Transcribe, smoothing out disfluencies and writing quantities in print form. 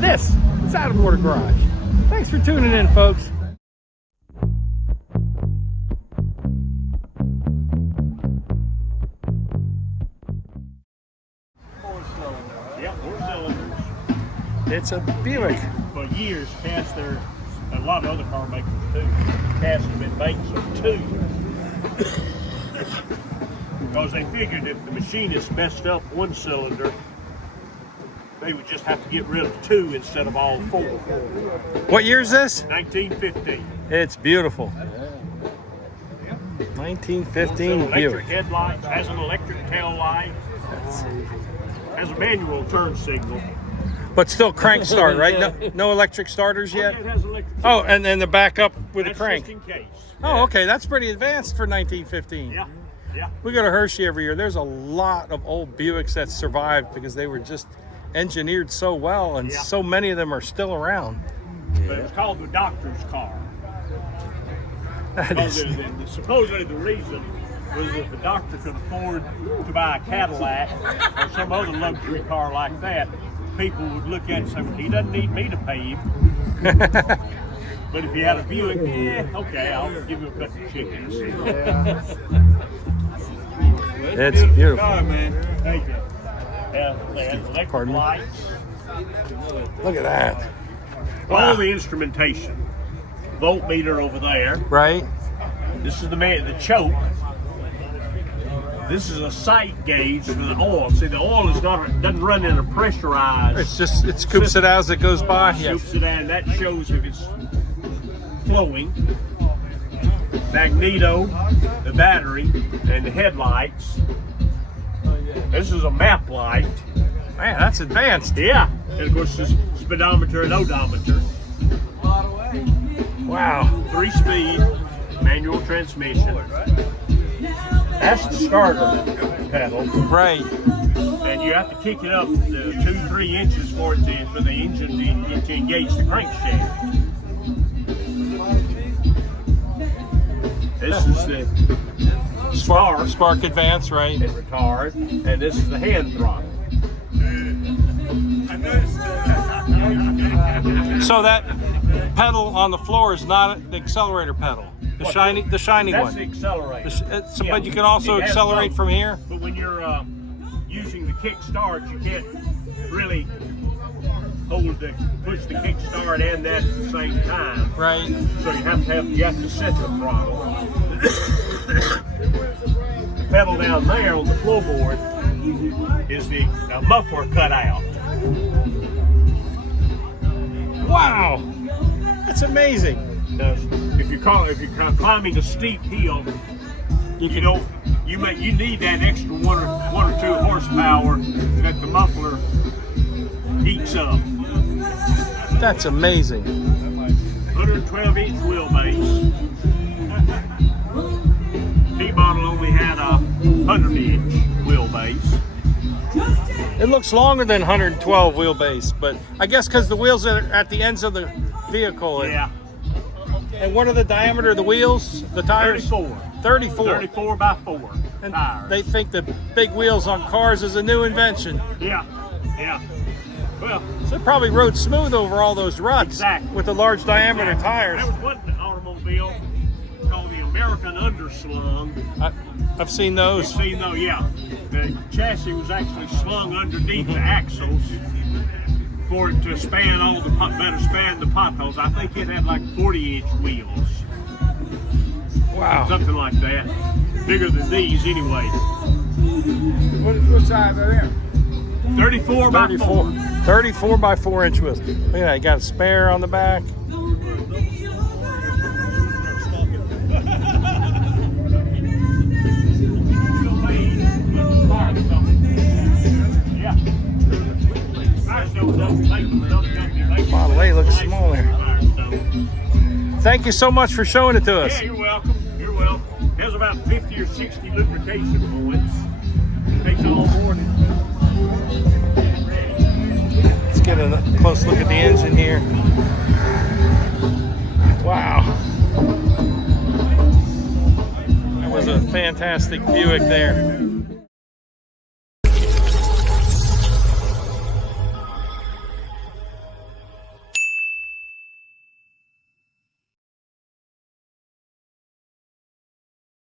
This is Out of Order Garage. Thanks for tuning in, folks. Yeah, 4 cylinders. It's a Buick. For years, cast there, a lot of other car makers too. Cast have been making some 2. Because they figured if the machinist messed up 1 cylinder, they would just have to get rid of 2 instead of all 4. What year is this? 1915. It's beautiful. 1915 Electric Buick. headlights, has an electric tail light, has a manual turn signal. But still crank start, right? No electric starters yet? Yeah, it has electric. Oh, and then the backup with a crank. Just in case. Oh, okay. That's pretty advanced for 1915. Yeah, yeah. We go to Hershey every year. There's a lot of old Buicks that survived because they were just engineered so well, and so many of them are still around. But it's called the doctor's car. Supposedly the reason was that the doctor could afford to buy a Cadillac or some other luxury car like that. People would look at it and say, well, he doesn't need me to pay him. But if he had a Buick, okay, I'll give you a cut of chickens. It's beautiful. Car, man. Thank you. They have electric lights. Look at that. All the instrumentation. Voltmeter over there. Right? This is the choke. This is a sight gauge for the oil. See, the oil doesn't run in a pressurized. It scoops it out as it goes by. Scoops it out, and that shows if it's flowing. Magneto, the battery, and the headlights. This is a map light. Man, that's advanced. Yeah, and of course this speedometer and odometer. Wow. 3-speed manual transmission. That's the starter pedal. Right. And you have to kick it up 2-3 inches for the engine to engage the crankshaft. This is the Spark Advance, right? and retard, and this is the hand throttle. So that pedal on the floor is not the accelerator pedal. The shiny That's one. the accelerator. But you can also accelerate from here. But when you're using the kick start, you can't really push the kick start and that at the same time. Right. So you have to set the throttle. The pedal down there on the floorboard is the muffler cut out. Wow. That's amazing. If you're climbing a steep hill, you need that extra one or two horsepower that the muffler heats up. That's amazing. 112-inch wheelbase. T-model only had a 100-inch wheelbase. It looks longer than 112 wheelbase, but I guess because the wheels are at the ends of the vehicle. Yeah. And what are the diameter of the wheels? The tires? 34 by 4 and tires. They think the big wheels on cars is a new invention. Yeah. Well, so it probably rode smooth over all those ruts. Exactly. With the large diameter tires. There was one automobile called the American Underslung. I've seen those. You've seen those, yeah. The chassis was actually slung underneath the axles for it to better span the potholes. I think it had like 40-inch wheels. Wow. Something like that. Bigger than these anyway. What size are they? 34 by 4. 34 by 4 inch wheels. Look at that, you got a spare on the back. Model A looks small there. Thank you so much for showing it to us. Yeah, you're welcome. You're welcome. There's about 50 or 60 lubrication points. Takes all morning. Let's get a close look at the engine here. Wow. That was a fantastic Buick there.